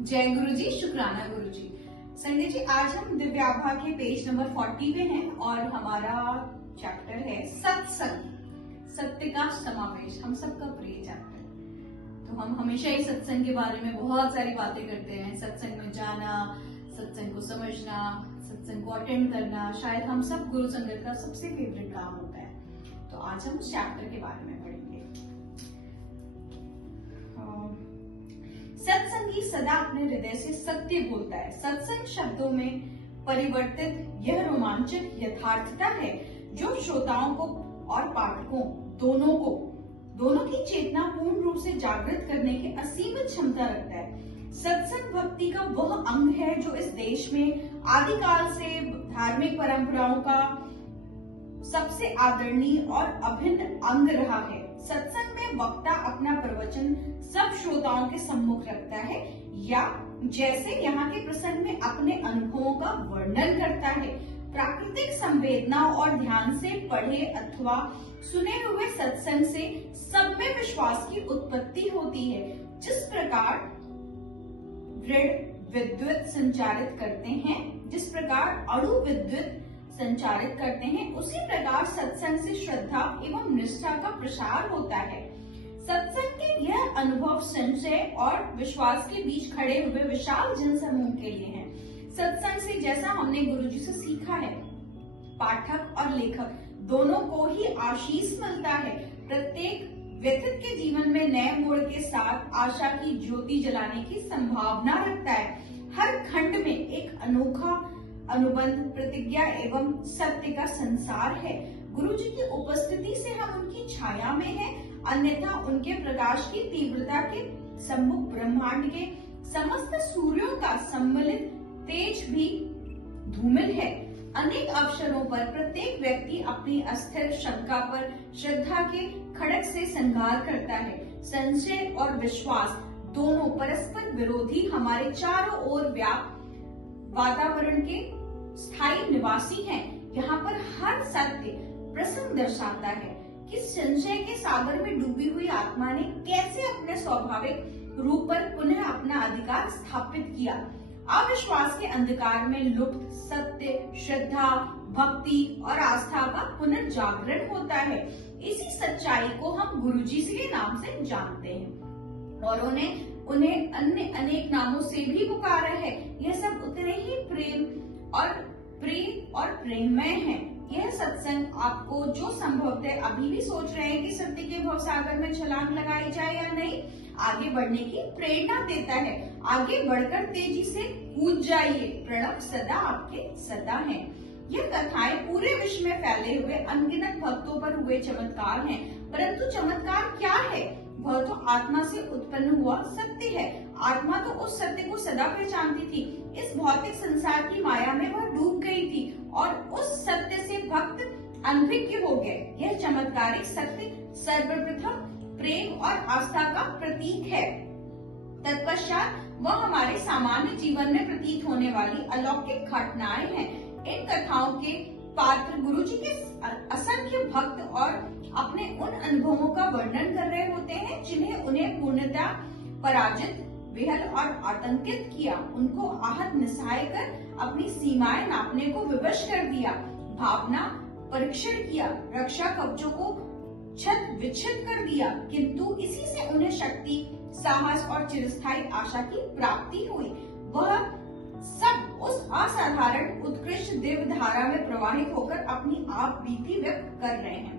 जय गुरु जी, शुक्राना गुरु जी। संजय जी, आज हम दिव्याभा के पेज नंबर 40 पे हैं और हमारा चैप्टर है सत्संग, सत्य का समावेश, हम सबका प्रिय चैप्टर। तो हम हमेशा ही सत्संग के बारे में बहुत सारी बातें करते हैं, सत्संग में जाना, सत्संग को समझना, सत्संग को अटेंड करना, शायद हम सब गुरु संगत का सबसे फेवरेट काम होता है। तो आज हम उस चैप्टर के बारे में पढ़ेंगे। सत्संगी सदा अपने हृदय से सत्य बोलता है। सत्संग शब्दों में परिवर्तित यह रोमांचक यथार्थता है जो श्रोताओं को और पाठकों दोनों की चेतना पूर्ण रूप से जागृत करने की असीमित क्षमता रखता है। सत्संग भक्ति का वह अंग है जो इस देश में आदिकाल से धार्मिक परंपराओं का सबसे आदरणीय और अभिन्न अंग रहा है। सत्संग में वक्ता अपना प्रवचन सब श्रोताओं के सम्मुख रखता है या जैसे यहाँ के प्रसंग में अपने अनुभवों का वर्णन करता है। प्राकृतिक संवेदना और ध्यान से पढ़े अथवा सुने हुए सत्संग से सब में विश्वास की उत्पत्ति होती है। जिस प्रकार दृढ़ विद्युत संचारित करते हैं, जिस प्रकार अणु विद्युत संचारित करते हैं, उसी प्रकार सत्संग से श्रद्धा एवं निष्ठा का प्रसार होता है। सत्संग के यह अनुभव संशय और विश्वास के बीच खड़े हुए विशाल जनसमूह के लिए है। सत्संग से जैसा हमने गुरुजी से सीखा है, पाठक और लेखक दोनों को ही आशीष मिलता है। प्रत्येक व्यक्ति के जीवन में नए मोड़ के साथ आशा की ज्योति जलाने की संभावना रखता है। हर खंड में एक अनोखा अनुबंध, प्रतिज्ञा एवं सत्य का संसार है। गुरुजी की उपस्थिति से हम उनकी छाया में हैं, अन्यथा उनके प्रकाश की तीव्रता के सम्मुख ब्रह्मांड के समस्त सूर्यों का सम्मिलित तेज भी धूमिल है। अनेक अवसरों पर प्रत्येक व्यक्ति अपनी अस्थिर शंका पर श्रद्धा के खड़ग से संघार करता है। संशय और विश्वास दोनों परस्पर विरोधी हमारे चारों ओर व्याप्त वातावरण के स्थायी निवासी हैं। यहाँ पर हर सत्य प्रसंग दर्शाता है कि संशय के सागर में डूबी हुई आत्मा ने कैसे अपने स्वाभाविक रूप पर पुनः अपना अधिकार स्थापित किया। अविश्वास के अंधकार में लुप्त सत्य, श्रद्धा, भक्ति और आस्था का पुनर्जागरण होता है। इसी सच्चाई को हम गुरुजी के नाम से जानते हैं और उन्हें अन्य अनेक नामों से भी पुकारा है। यह सब उतने ही प्रेम और प्रेममय है। यह सत्संग आपको जो संभवतः अभी भी सोच रहे हैं कि सत्य के भवसागर में छलांग लगाई जाए या नहीं, आगे बढ़ने की प्रेरणा देता है। आगे बढ़कर तेजी से कूद जाइए, प्रणव सदा आपके सदा है। यह कथाएं पूरे विश्व में फैले हुए अनगिनत भक्तों पर हुए चमत्कार हैं, परंतु चमत्कार क्या है? वह तो आत्मा से उत्पन्न हुआ सत्य है। आत्मा तो उस सत्य को सदा पहचानती थी। इस भौतिक संसार की माया में वह डूब गई थी और उस सत्य से भक्त अनभिज्ञ हो गए। यह चमत्कारिक सत्य सर्वप्रथम प्रेम और आस्था का प्रतीक है। तत्पश्चात वह हमारे सामान्य जीवन में प्रतीत होने वाली अलौकिक घटनाएं हैं। इन कथाओं के पात्र गुरुजी के असंख्य भक्त और अपने उन अनुभवों का वर्णन कर रहे होते हैं जिन्हें उन्हें पूर्णतः पराजित, विहल और आतंकित किया। उनको आहत निस्सहाय कर अपनी सीमाएं नापने को विवश कर दिया, भावना परीक्षण किया, रक्षा कवचों को छत विच्छित कर दिया, किंतु इसी से उन्हें शक्ति, साहस और चिरस्थायी आशा की प्राप्ति हुई। वह सब उस असाधारण उत्कृष्ट दिव्य धारा में प्रवाहित होकर अपनी आप बीती व्यक्त कर रहे हैं।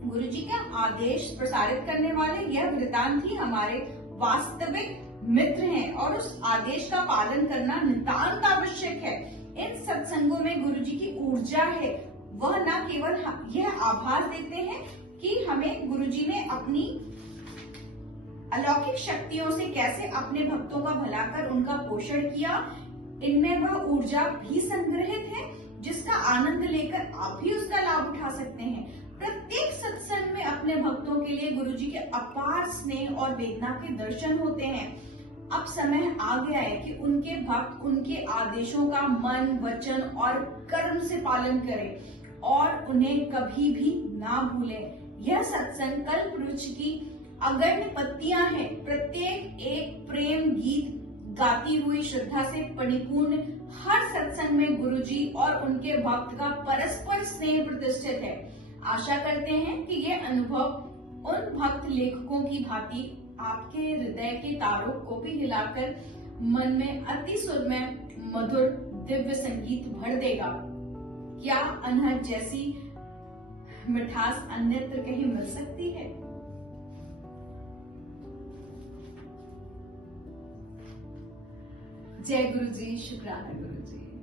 गुरुजी का आदेश प्रसारित करने वाले यह वृतांत ही हमारे वास्तविक मित्र हैं और उस आदेश का पालन करना नितांत आवश्यक है। इन सत्संगों में गुरुजी की ऊर्जा है। वह न केवल यह आभास देते हैं कि हमें गुरुजी ने अपनी अलौकिक शक्तियों से कैसे अपने भक्तों का भला कर उनका पोषण किया, इनमें वह ऊर्जा भी संग्रहित है जिसका आनंद लेकर आप भी उसका लाभ उठा सकते हैं। प्रत्येक सत्संग में अपने भक्तों के लिए गुरुजी के अपार स्नेह और वेदना के दर्शन होते हैं। अब समय आ गया है कि उनके भक्त उनके आदेशों का मन, वचन और कर्म से पालन करें और उन्हें कभी भी ना भूलें। यह सत्संग कल्प वृक्ष की अगण्य पत्तियां हैं। प्रत्येक एक प्रेम गीत गाती हुई श्रद्धा से परिपूर्ण हर सत्संग में गुरुजी और उनके भक्त का परस्पर स्नेह प्रतिष्ठित है। आशा करते हैं कि ये अनुभव उन भक्त लेखकों की भांति आपके हृदय के तारों को भी हिलाकर मन में अति सुरमय मधुर दिव्य संगीत भर देगा। क्या अनहद जैसी मिठास अन्यत्र कहीं मिल सकती है? जय गुरु जी, शुक्राना गुरु जी।